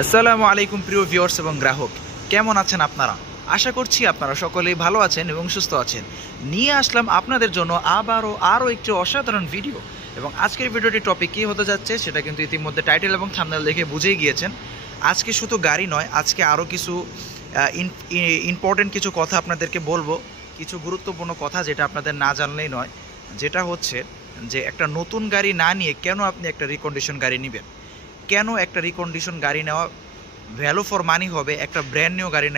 আসসালামু আলাইকুম প্রিয় ভিউয়ার্স এবং গ্রাহক, কেমন আছেন আপনারা? আশা করছি আপনারা সকলেই ভালো আছেন এবং সুস্থ আছেন। নিয়ে আসলাম আপনাদের জন্য আরও একটি অসাধারণ ভিডিও। এবং আজকের ভিডিওটির টপিক কী হতে যাচ্ছে সেটা কিন্তু ইতিমধ্যে টাইটেল এবং থাম্বনেল দেখে বুঝেই গিয়েছেন। আজকে শুধু গাড়ি নয়, আজকে আরও কিছু ইম্পর্টেন্ট কিছু কথা আপনাদেরকে বলবো, কিছু গুরুত্বপূর্ণ কথা যেটা আপনাদের না জানলেই নয়। যেটা হচ্ছে যে একটা নতুন গাড়ি না নিয়ে কেন আপনি একটা রিকন্ডিশন গাড়ি নেবেন, কেন একটা রিকন্ডিশন গাড়ি নেওয়া ভ্যালু ফর মানি হবে একটা ব্র্যান্ড নিউ গাড়ি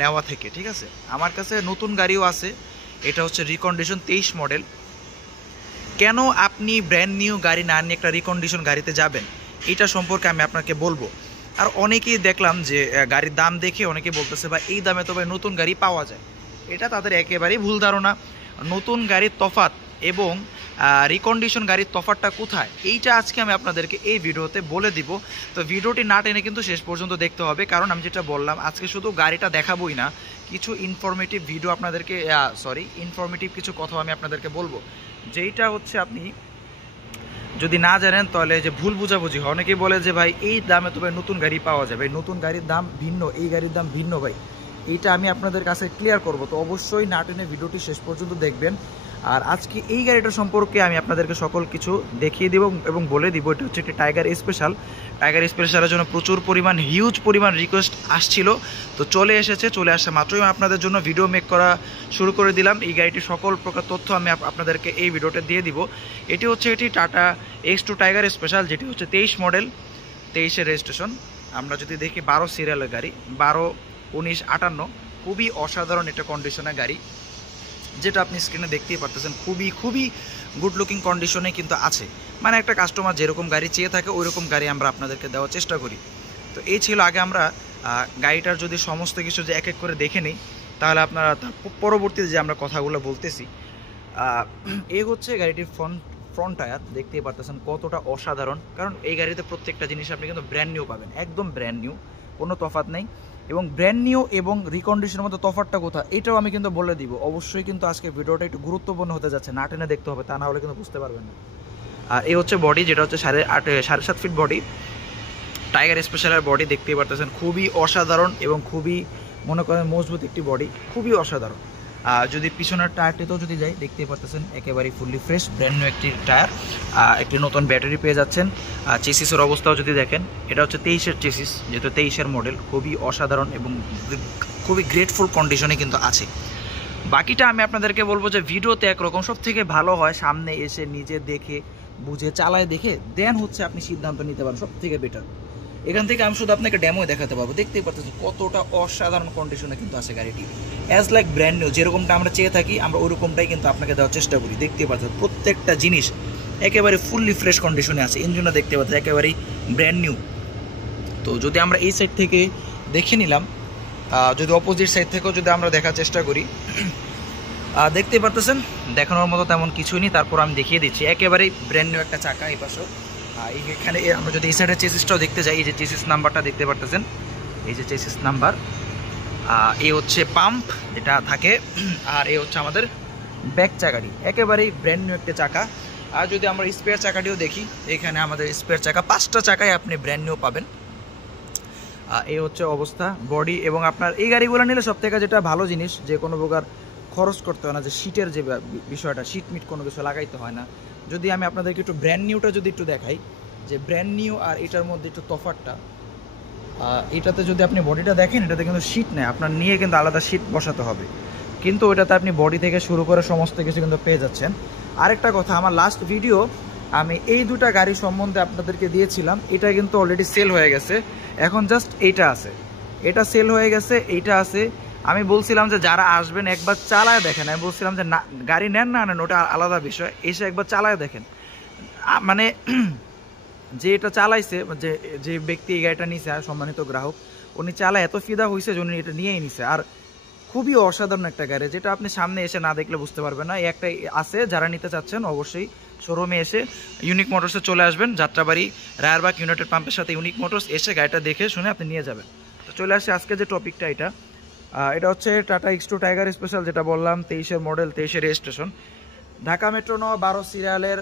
নেওয়া থেকে। ঠিক আছে, আমার কাছে নতুন গাড়িও আছে, এটা হচ্ছে রিকন্ডিশন 23 মডেল। কেন আপনি ব্র্যান্ড নিউ গাড়ি না নিয়ে একটা রিকন্ডিশন গাড়িতে যাবেন, এটা সম্পর্কে আমি আপনাকে বলবো। আর অনেকেই দেখলাম যে গাড়ির দাম দেখে অনেকে বলতেছে ভাই এই দামে তো ভাই নতুন গাড়ি পাওয়া যায়। এটা তাদের একেবারেই ভুল ধারণা। নতুন গাড়ির তফাৎ এবং রিকন্ডিশন গাড়ির তফাৎটা কোথায়, এইটা আজকে আমি আপনাদেরকে এই ভিডিওতে বলে দিব। তো ভিডিওটি না টেনে কিন্তু শেষ পর্যন্ত দেখতে হবে, কারণ আমি যেটা বললাম আজকে শুধু গাড়িটা দেখাবোই না, কিছু ইনফরমেটিভ ভিডিও আপনাদেরকে ইনফরমেটিভ কিছু কথা আমি আপনাদেরকে বলবো, যেইটা হচ্ছে আপনি যদি না জানেন তাহলে যে ভুল বুঝাবুঝি হয়। অনেকেই বলে যে ভাই এই দামে তো ভাই নতুন গাড়ি পাওয়া যায়, ভাই নতুন গাড়ির দাম ভিন্ন, এই গাড়ির দাম ভিন্ন। ভাই এইটা আমি আপনাদের কাছে ক্লিয়ার করব, তো অবশ্যই না টেনে ভিডিওটি শেষ পর্যন্ত দেখবেন। আর আজকে এই গাড়িটা সম্পর্কে আমি আপনাদেরকে সকল কিছু দেখিয়ে দেব এবং বলে দিব। এটা হচ্ছে একটি টাইগার স্পেশাল। টাইগার স্পেশালের জন্য প্রচুর পরিমাণ হিউজ পরিমাণ রিকোয়েস্ট আসছিল, তো চলে আসা মাত্রই আপনাদের জন্য ভিডিও মেক করা শুরু করে দিলাম। এই গাড়িটির সকল প্রকার তথ্য আমি আপনাদেরকে এই ভিডিওতে দিয়ে দিব। এটি টাটা X2 টাইগার স্পেশাল, যেটি হচ্ছে 23 মডেল, 23-এর রেজিস্ট্রেশন। আমরা যদি দেখি 12 সিরিয়ালের গাড়ি, 12, 19, 58, খুবই অসাধারণ একটা কন্ডিশনের গাড়ি, যেটা আপনি স্ক্রিনে দেখতেই পারতেছেন। খুবই গুড লুকিং কন্ডিশনে কিন্তু আছে। মানে একটা কাস্টমার যেরকম গাড়ি চেয়ে থাকে ওই রকম গাড়ি আমরা আপনাদেরকে দেওয়ার চেষ্টা করি। তো এই ছিল আগে আমরা গাড়িটার যদি সমস্ত কিছু যে এক এক করে দেখে নিই, তাহলে আপনারা তার পরবর্তীতে যে আমরা কথাগুলো বলতেছি। এই হচ্ছে গাড়িটির ফ্রন্ট টায়ার, দেখতেই পারতেছেন কতটা অসাধারণ। কারণ এই গাড়িতে প্রত্যেকটা জিনিস আপনি কিন্তু ব্র্যান্ড নিউ পাবেন, একদম ব্র্যান্ড নিউ, কোনো তফাৎ নেই। এবং ব্র্যান্ড নিউ এবং রিকন্ডিশনের মধ্যে তফাৎটা কোথায় এটাও আমি কিন্তু বলে দিব। অবশ্যই কিন্তু আজকে ভিডিওটা একটু গুরুত্বপূর্ণ হতে যাচ্ছে, না টেনে দেখতে হবে, তা না হলে কিন্তু বুঝতে পারবেন না। আর এই হচ্ছে বডি, যেটা হচ্ছে 7.5 ফিট বডি, টাইগার স্পেশালের বডি দেখতেই পারতেছেন। খুবই অসাধারণ এবং খুবই মনে করেন মজবুত একটি বডি, খুবই অসাধারণ। যদি পিছনের টায়ারটিতেও যদি যাই, দেখতেই পারতেছেন একেবারেই ফুললি ফ্রেশ ব্র্যান্ড নিউ একটি টায়ার। একটি নতুন ব্যাটারি পেয়ে যাচ্ছেন। চেসিসের অবস্থাও যদি দেখেন, এটা হচ্ছে 23-এর চেসিস, যেহেতু 23-এর মডেল, খুবই অসাধারণ এবং খুবই গ্রেটফুল কন্ডিশনে কিন্তু আছে। বাকিটা আমি আপনাদেরকে বলবো যে ভিডিওতে একরকম, সব থেকে ভালো হয় সামনে এসে নিজে দেখে বুঝে চালায় দেখে দেন হচ্ছে আপনি সিদ্ধান্ত নিতে পারেন, সব থেকে বেটার। এখান থেকে আমি শুধু আপনাকে ডেমো দেখাতে পারবো। দেখতেই পাচ্ছেন কতটা অসাধারণ কন্ডিশনে কিন্তু আছে গাড়িটি, অ্যাজ লাইক ব্র্যান্ড নিউ। যেরকমটা আমরা চেয়ে থাকি আমরা ওরকমটাই কিন্তু আপনাকে দেওয়ার চেষ্টা করি। দেখতেই পাচ্ছেন প্রত্যেকটা জিনিস একেবারে ফুললি ফ্রেশ কন্ডিশনে আছে। ইঞ্জিনও দেখতে পাচ্ছেন একেবারেই ব্র্যান্ড নিউ। তো যদি আমরা এই সাইড থেকে দেখে নিলাম, যদি অপোজিট সাইড থেকেও যদি আমরা দেখার চেষ্টা করি, দেখতে পারতেছেন দেখানোর মতো তেমন কিছুই নেই। তারপর আমি দেখিয়ে দিচ্ছি একেবারেই ব্র্যান্ড নিউ একটা চাকা। এই পাশেও এখানে আমরা যদি এই সাইডের চেসিসটাও দেখতে যাই, এই যে চেসিস নাম্বারটা দেখতে পারতেছেন, এই যে চেসিস নাম্বার, এই হচ্ছে পাম্প যেটা থাকে, আর এই হচ্ছে আমাদের ব্যাক চাকাটি, একেবারেই ব্র্যান্ড নিউ একটা চাকা। আর যদি আমরা স্পেয়ার চাকাটিও দেখি, এখানে আমাদের স্পেয়ার চাকা 5টা চাকায় আপনি ব্র্যান্ড নিউ পাবেন। এই হচ্ছে অবস্থা বডি। এবং আপনার এই গাড়িগুলো নিলে সব থেকে যেটা ভালো জিনিস, যে কোনো প্রকার খরচ করতে হয় না, যে সিটের যে বিষয়টা, সিট মিট কোনো কিছু লাগাইতে হয় না। যদি আমি আপনাদেরকে একটু ব্র্যান্ড নিউটা যদি একটু দেখাই, যে ব্র্যান্ড নিউ আর এটার মধ্যে একটু তফাৎটা, এটাতে যদি আপনি বডিটা দেখেন, এটাতে কিন্তু সিট নেই, আপনার নিয়ে কিন্তু আলাদা সিট বসাতে হবে, কিন্তু ওটাতে আপনি বডি থেকে শুরু করে সমস্ত কিছু কিন্তু পেয়ে যাচ্ছেন। আরেকটা কথা, আমার লাস্ট ভিডিও আমি এই দুটা গাড়ি সম্বন্ধে আপনাদেরকে দিয়েছিলাম, এটা কিন্তু অলরেডি সেল হয়ে গেছে। এখন জাস্ট এইটা আছে, এটা সেল হয়ে গেছে, এইটা আছে। আমি বলছিলাম যে যারা আসবেন একবার চালায় দেখেন, আমি বলছিলাম যে না গাড়ি নেন না নেন ওটা আলাদা বিষয়, এসে একবার চালায় দেখেন। মানে যে এটা চালাইছে, যে ব্যক্তি এই গাড়িটা নিছে, সম্মানিত গ্রাহক, উনি চালায় এত ফিদা হয়েছে যে উনি এটা নিয়েই নিছে। আর খুবই অসাধারণ একটা গাড়ি, যেটা আপনি সামনে এসে না দেখলে বুঝতে পারবেন না। এই একটাই আছে, যারা নিতে চাচ্ছেন অবশ্যই শোরুমে এসে ইউনিক মোটরসে চলে আসবেন, যাত্রাবাড়ি রায়ারবাগ ইউনাইটেড পাম্পের সাথে ইউনিক মোটরস, এসে গাড়িটা দেখে শুনে আপনি নিয়ে যাবেন। তো চলে আসে আজকে যে টপিকটা, এটা হচ্ছে টাটা X2 টাইগার স্পেশাল, যেটা বললাম 23-এর মডেল, 23-এর রেজিস্ট্রেশন, ঢাকা মেট্রো 9, 12 সিরিয়ালের,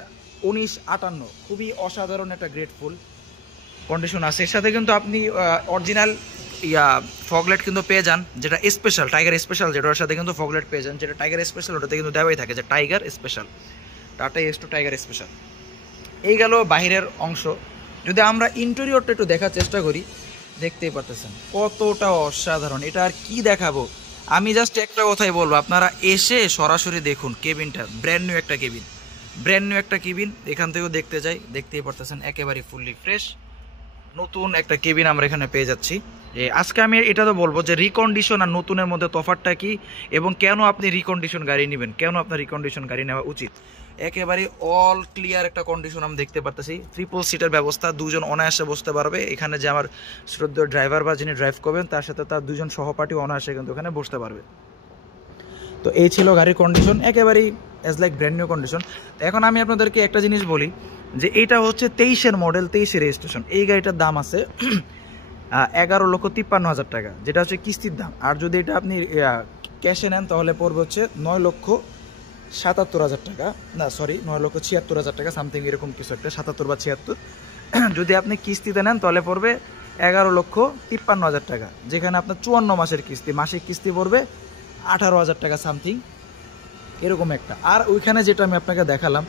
1958। খুবই অসাধারণ একটা গ্রেটফুল কন্ডিশন আছে। এর সাথে কিন্তু আপনি অরিজিনাল ফগলেট কিন্তু পেয়ে যান, যেটা স্পেশাল টাইগার স্পেশাল, যেটার সাথে কিন্তু ফগলেট পেয়ে যান, যেটা টাইগার স্পেশাল ওটাতে কিন্তু দেওয়াই থাকে যে tiger special, Tata Ace to tiger special. এই গেল বাহিরের অংশ। যদি আমরা ইন্টেরিয়রটা একটু দেখার চেষ্টা করি, দেখতেই পারতেছেন কতটা অসাধারণ। এটা আর কি দেখাবো, আমি জাস্ট একটা কথাই বলবো, আপনারা এসে সরাসরি দেখুন কেবিনটা। ব্র্যান্ড নিউ একটা কেবিন, ব্র্যান্ড নিউ একটা কেবিন। এখান থেকেও দেখতে যাই, দেখতেই পারতেছেন একেবারে ফুললি ফ্রেশ নতুন একটা কেবিন আমরা এখানে পেয়ে যাচ্ছি। আজকে আমি এটা তো বলবো যে রিকন্ডিশন আর নতুনের মধ্যে তফাৎটা কি, এবং কেন আপনি রিকন্ডিশন গাড়ি নেবেন, কেন আপনার রিকন্ডিশন গাড়ি নেওয়া উচিত। একেবারে অল ক্লিয়ার একটা কন্ডিশন আমি দেখতে পারতেছি। ট্রিপল সিটের ব্যবস্থা, দুজন অনায়াসে বসতে পারবে। এখানে যে আমার শ্রদ্ধেয় ড্রাইভার বা যিনি ড্রাইভ করবেন তার সাথে তার দুজন সহপাঠী অনায়াসে কিন্তু ওখানে বসতে পারবে। তো এই ছিল গাড়ির কন্ডিশন, একেবারেই as like brand new condition. এখন আমি আপনাদেরকে একটা জিনিস বলি যে এইটা হচ্ছে 23-এর মডেল, 23-এর রেজিস্ট্রেশন। এই গাড়িটার দাম আছে 11,53,000 টাকা, যেটা হচ্ছে কিস্তির দাম। আর যদি এটা আপনি ক্যাশে নেন তাহলে পড়বে হচ্ছে 9,77,000 টাকা, না সরি 9,76,000 টাকা সামথিং, এরকম কিছু একটা, 77 বা 76। যদি আপনি কিস্তিতে নেন তাহলে পড়বে 11,53,000 টাকা, যেখানে আপনার 54 মাসের কিস্তি, মাসিক কিস্তি পড়বে 18,000 টাকা সামথিং, এরকম একটা। আর ওইখানে যেটা আমি আপনাকে দেখালাম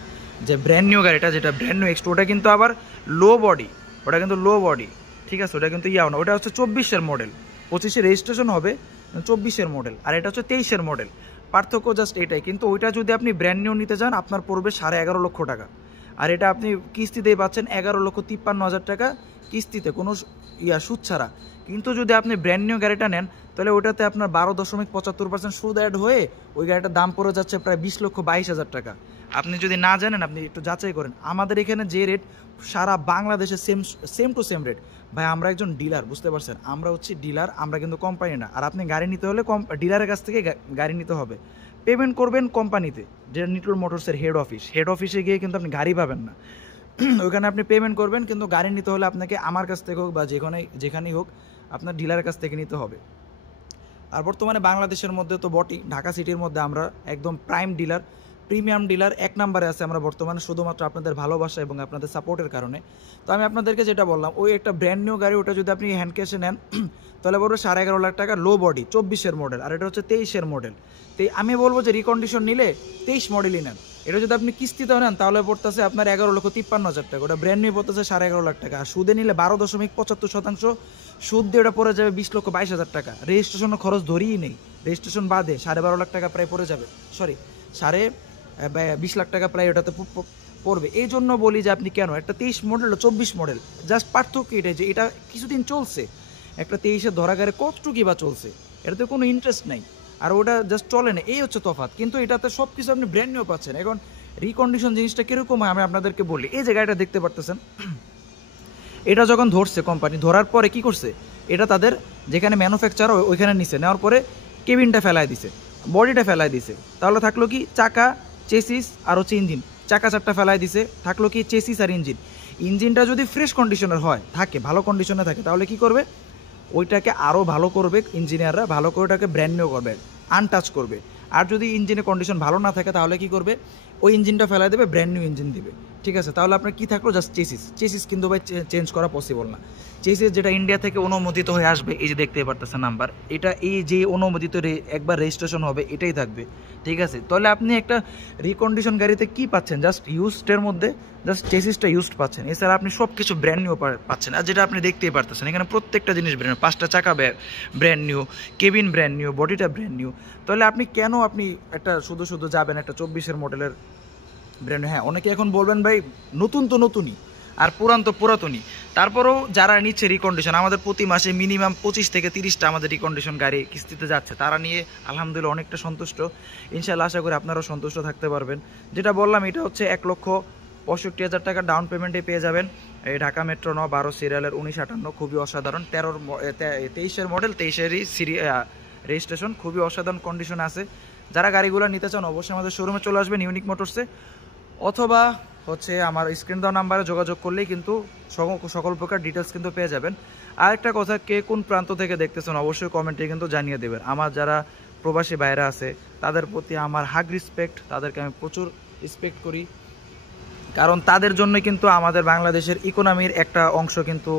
যে ব্র্যান্ড নিউ গাড়িটা, যেটা ব্র্যান্ড নিউ এক্সট্রা, ওটা কিন্তু আবার লো বডি, ওটা কিন্তু লো বডি, ঠিক আছে, ওটা কিন্তু না, ওটা হচ্ছে 24-এর মডেল, 25-এ রেজিস্ট্রেশন হবে, 24-এর মডেল। আর এটা হচ্ছে 23-এর মডেল, পার্থক্য জাস্ট এটাই। কিন্তু ওইটা যদি আপনি ব্র্যান্ড নিউ নিতে যান আপনার পড়বে 11.5 লক্ষ টাকা, আর এটা আপনি কিস্তিতেই পাচ্ছেন 11,53,000 টাকা কিস্তিতে, কোনো সুদ ছাড়া। কিন্তু যদি আপনি ব্র্যান্ড নিউ গাড়িটা নেন তাহলে ওটাতে আপনার 12.75% সুদ অ্যাড হয়ে ওই গাড়িটার দাম পড়ে যাচ্ছে প্রায় 20,22,000 টাকা। আপনি যদি না জানেন আপনি একটু যাচাই করেন, আমাদের এখানে যে রেট সারা বাংলাদেশে সেম টু সেম রেট। ভাই আমরা একজন ডিলার, বুঝতে পারছেন, আমরা হচ্ছে ডিলার, আমরা কিন্তু কোম্পানি না। আর আপনি গাড়ি নিতে হলে ডিলারের কাছ থেকে গাড়ি নিতে হবে, পেমেন্ট করবেন কোম্পানিতে, যেটা নিটল মোটরসের হেড অফিসে গিয়ে কিন্তু আপনি গাড়ি পাবেন না, ওইখানে আপনি পেমেন্ট করবেন। কিন্তু গাড়ি নিতে হলে আপনাকে আমার কাছ থেকে হোক বা যেখানেই হোক আপনার ডিলারের কাছ থেকে নিতে হবে। আর বর্তমানে বাংলাদেশের মধ্যে তো বটি, ঢাকা সিটির মধ্যে আমরা একদম প্রাইম ডিলার, প্রিমিয়াম ডিলার, 1 নম্বরে আছে আমরা বর্তমানে, শুধুমাত্র আপনাদের ভালোবাসা এবং আপনাদের সাপোর্টের কারণে। তো আমি আপনাদেরকে যেটা বললাম, ওই একটা ব্র্যান্ড নিউ গাড়ি, ওটা যদি আপনি হ্যান্ড ক্যাশে নেন তাহলে পড়বে 11.5 লাখ টাকা, লো বডি, 24-এর মডেল। আর এটা হচ্ছে 23-এর মডেল। তো আমি বলবো যে রিকন্ডিশন নিলে 23 মডেলই নেন। এটা যদি আপনি কিস্তিতে নেন তাহলে পড়তেছে আপনার 11,53,000 টাকা, ওটা ব্র্যান্ড নিউ পড়তেছে 11.5 লাখ টাকা। আর সুদে নিলে 12.75% সুদ দিয়ে ওটা পড়ে যাবে 20,22,000 টাকা। রেজিস্ট্রেশনের খরচ ধরিই নেই, রেজিস্ট্রেশন বাদে 12.5 লাখ টাকা প্রায় পড়ে যাবে, সরি 20 লাখ টাকা প্রায় ওটাতে পড়বে। এই জন্য বলি যে আপনি কেন একটা 23 মডেল 24 মডেল, জাস্ট পার্থক্য এটাই যে এটা কিছুদিন চলছে, একটা 23-এর ধরাগারে কতটুকু বা চলছে, এটাতে কোনো ইন্টারেস্ট নাই, আর ওটা জাস্ট চলে না, এই হচ্ছে তফাৎ। কিন্তু এটাতে সব কিছু আপনি ব্র্যান্ড নিউ পাচ্ছেন। এখন রিকন্ডিশন জিনিসটা কিরকম হয় আমি আপনাদেরকে বলি। এই যে গাড়িটা দেখতে পারতেছেন, এটা যখন ধরছে কোম্পানি, ধরার পরে কি করছে, এটা তাদের যেখানে ম্যানুফ্যাকচার ওইখানে নিছে, নেওয়ার পরে কেবিনটা ফেলায় দিছে, বডিটা ফেলায় দিছে, তাহলে থাকলো কি চাকা, চেসিস আর হচ্ছে ইঞ্জিন, চাকা 4টা ফেলায় দিছে, থাকলো কি চেসিস আর ইঞ্জিন। ইঞ্জিনটা যদি ফ্রেশ কন্ডিশনের হয়, থাকে ভালো কন্ডিশনে থাকে, তাহলে কি করবে, ওইটাকে আরও ভালো করবে ইঞ্জিনিয়াররা, ভালো করে ওটাকে ব্র্যান্ড নিউ করবে, আনটাচ করবে। আর যদি ইঞ্জিনের কন্ডিশন ভালো না থাকে তাহলে কি করবে, ওই ইঞ্জিনটা ফেলাই দেবে, ব্র্যান্ড নিউ ইঞ্জিন দিবে, ঠিক আছে। তাহলে আপনার কি থাকলো, জাস্ট চেসিস কিন্তু ভাই চেঞ্জ করা পসিবল না। চেসিস যেটা ইন্ডিয়া থেকে অনুমোদিত হয়ে আসবে, এই যে দেখতে পারতেছেন নাম্বার, এটা এই যে অনুমোদিত একবার রেজিস্ট্রেশন হবে এটাই থাকবে, ঠিক আছে। তাহলে আপনি একটা রিকন্ডিশন গাড়িতে কি পাচ্ছেন, জাস্ট ইউজডের মধ্যে জাস্ট চেসিসটা ইউজড পাচ্ছেন, এছাড়া আপনি সব কিছু ব্র্যান্ড নিউ পাচ্ছেন। আর যেটা আপনি দেখতেই পারতেছেন এখানে প্রত্যেকটা জিনিস ব্র্যান্ড নিউ, 5টা চাকা brand new, cabin brand new, বডিটা ব্র্যান্ড নিউ। তাহলে আপনি কেন আপনি একটা শুধু যাবেন একটা 24-এর মডেলের ব্র্যান্ড। হ্যাঁ, অনেকে এখন বলবেন ভাই নতুন তো নতুনই আর পুরান তো পুরাতনই, তারপরেও যারা নিচ্ছে রিকন্ডিশন, আমাদের প্রতি মাসে মিনিমাম 25 থেকে 30টা আমাদের রিকন্ডিশন গাড়ি কিস্তিতে যাচ্ছে, তারা নিয়ে আলহামদুলিল্লাহ অনেকটা সন্তুষ্ট। ইনশাআল্লাহ আশা করি আপনারাও সন্তুষ্ট থাকতে পারবেন। যেটা বললাম এটা হচ্ছে 1,65,000 টাকা ডাউন পেমেন্টে পেয়ে যাবেন এই ঢাকা মেট্রো 9 12 সিরিয়ালের 1958, খুবই অসাধারণ 23-এর মডেল, 23-এরই রেজিস্ট্রেশন, খুবই অসাধারণ কন্ডিশনে আছে। যারা গাড়িগুলো নিতে চান অবশ্যই আমাদের শোরুমে চলে আসবেন ইউনিক মোটরসে, অথবা হচ্ছে আমার স্ক্রিন দেওয়া নাম্বারে যোগাযোগ করলেই কিন্তু সকল প্রকার ডিটেলস কিন্তু পেয়ে যাবেন। আরেকটা কথা, কে কোন প্রান্ত থেকে দেখতেছেন অবশ্যই কমেন্টে কিন্তু জানিয়ে দেবেন। আমার যারা প্রবাসী ভাইরা আছে তাদের প্রতি আমার হাগ রেসপেক্ট, তাদেরকে আমি প্রচুর রেসপেক্ট করি, কারণ তাদের জন্য কিন্তু আমাদের বাংলাদেশের ইকোনমির একটা অংশ কিন্তু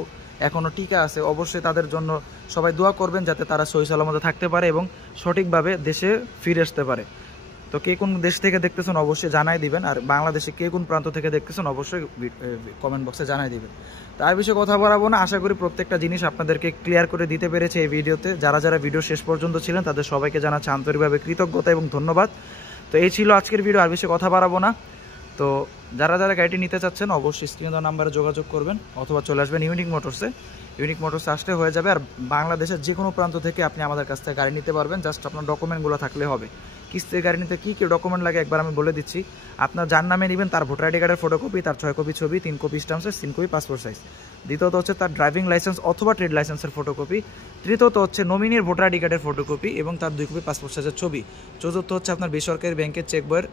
এখনও টিকে আছে। অবশ্যই তাদের জন্য সবাই দোয়া করবেন যাতে তারা সহি সালামতে থাকতে পারে এবং সঠিকভাবে দেশে ফিরে আসতে পারে। তো কে কোন দেশ থেকে দেখতেছেন অবশ্যই জানাই দিবেন, আর বাংলাদেশে কে কোন প্রান্ত থেকে দেখতেছেন অবশ্যই কমেন্ট বক্সে জানাই দিবেন। তার বিষয়ে কথা বলাবো না, আশা করি প্রত্যেকটা জিনিস আপনাদেরকে ক্লিয়ার করে দিতে পেরেছে এই ভিডিওতে। যারা যারা ভিডিও শেষ পর্যন্ত ছিলেন তাদের সবাইকে জানাচ্ছি আন্তরিকভাবে কৃতজ্ঞতা এবং ধন্যবাদ। তো এই ছিল আজকের ভিডিও, আর বেশি কথা বাড়াবো না। তো যারা যারা গাড়িটি নিতে চাচ্ছেন অবশ্যই স্ক্রিনে দেওয়া নাম্বারে যোগাযোগ করবেন অথবা চলে আসবেন ইউনিক মোটরসে। ইউনিক মোটরসে আসলে হয়ে যাবে। আর বাংলাদেশের যে কোনো প্রান্ত থেকে আপনি আমাদের কাছ থেকে গাড়ি নিতে পারবেন, জাস্ট আপনার ডকুমেন্টগুলো থাকলে হবে। কিস্তির গাড়ি নিতে কী কী ডকুমেন্ট লাগে একবার আমি বলে দিচ্ছি। আপনার যার নামে নেবেন তার ভোটার আইডি কার্ডের ফটোকপি, তার 6 কপি ছবি, 3 copy stamp size, 3 copy passport size. দ্বিতীয়ত হচ্ছে তার ড্রাইভিং লাইসেন্স অথবা ট্রেড লাইসেন্সের ফটোকপি। তৃতীয়ত হচ্ছে নমিনির ভোটার আইডি কার্ডের ফটোকপি এবং তার 2 কপি পাসপোর্ট সাইজের ছবি। চতুর্থ হচ্ছে আপনার বেসরকারি ব্যাংকের চেক বইয়ের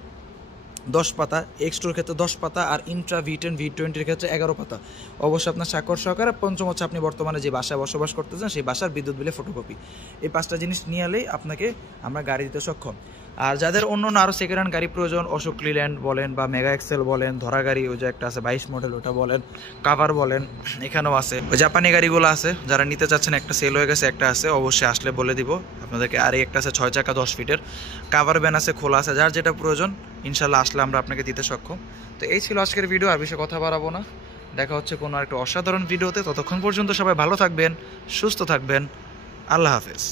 10 পাতা, এক্সট্রার ক্ষেত্রে 10 পাতা, আর ইন্ট্রা V10 V20 ক্ষেত্রে 11 পাতা। অবশ্যই আপনার স্বাক্ষর সহকারে। পঞ্চম হচ্ছে আপনি বর্তমানে যে বাসায় বসবাস করতেছেন সেই বাসার বিদ্যুৎ বিলের ফটোকপি। এই 5টা জিনিস নিয়ে এলেই আপনাকে আমরা গাড়ি দিতে সক্ষম। আর যাদের অন্য আরও সেকেন্ড হ্যান্ড গাড়ি প্রয়োজন, অশোক লিল্যান্ড বলেন বা মেগা এক্সেল বলেন, ধরা গাড়ি ওই যে একটা আছে 22 মডেল ওটা বলেন, কাভার বলেন, এখানেও আছে। ওই জাপানি গাড়িগুলো আছে, যারা নিতে চাচ্ছেন একটা সেল হয়ে গেছে, একটা আছে, অবশ্যই আসলে বলে দিব আপনাদেরকে। আর একটা আছে 6 চাকা 10 ফিটের, কাভার ভ্যান আছে, খোলা আছে, যার যেটা প্রয়োজন ইনশাল্লাহ আসলে আমরা আপনাকে দিতে সক্ষম। তো এই ছিল আজকের ভিডিও, আর বেশি কথা বাড়াবো না। দেখা হচ্ছে কোনো একটা অসাধারণ ভিডিওতে। ততক্ষণ পর্যন্ত সবাই ভালো থাকবেন, সুস্থ থাকবেন। আল্লাহ হাফেজ।